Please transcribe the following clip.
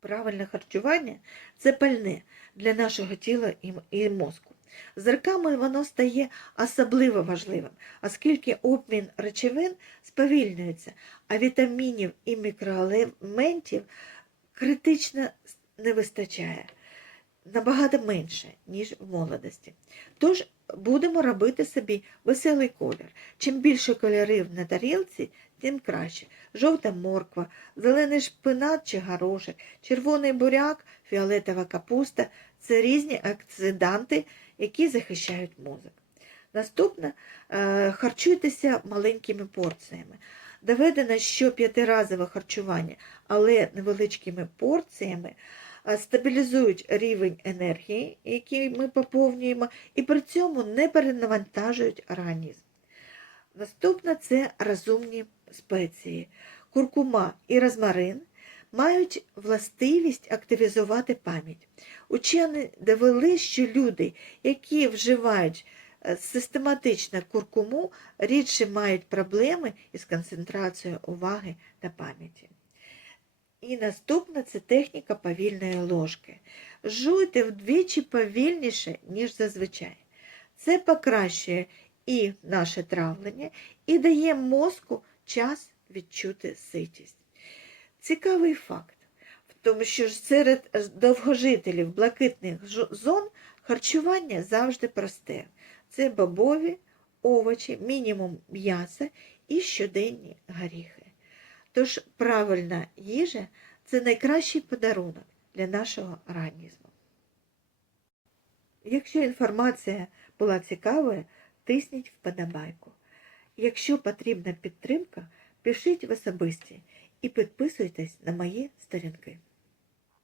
Правильне харчування це пальне для нашого тіла і мозку. З роками воно стає особливо важливим, оскільки обмін речовин сповільнюється, а вітамінів і мікроелементів критично не вистачає набагато менше, ніж в молодості. Тож будемо робити собі веселий колір. Чим більше кольорів на тарілці, тим краще. Жовта морква, зелений шпинат чи горошок, червоний буряк, фіолетова капуста це різні оксиданти, які захищають мозок. Наступне е, харчуйтеся маленькими порціями. Доведено, що п'ятиразове харчування, але невеличкими порціями стабілізують рівень енергії, який ми поповнюємо, і при цьому не перенавантажують організм. Наступне це розумні спеції. Куркума і розмарин мають властивість активізувати пам'ять. Учені довели, що люди, які вживають е, систематично куркуму, рідше мають проблеми із концентрацією уваги та пам'яті. І наступна це техніка повільної ложки. Жуйте вдвічі повільніше, ніж зазвичай. Це покращує і наше травлення, і дає мозку час відчути ситість. Цікавий факт в тому, що серед довгожителів блакитних зон харчування завжди просте. Це бобові, овочі, мінімум м'яса і щоденні горіхи. Тож правильна їжа це найкращий подарунок для нашого організму. Якщо інформація була цікавою, тисніть вподобайку. Якщо потрібна підтримка, пишіть в особисті і підписуйтесь на мої сторінки.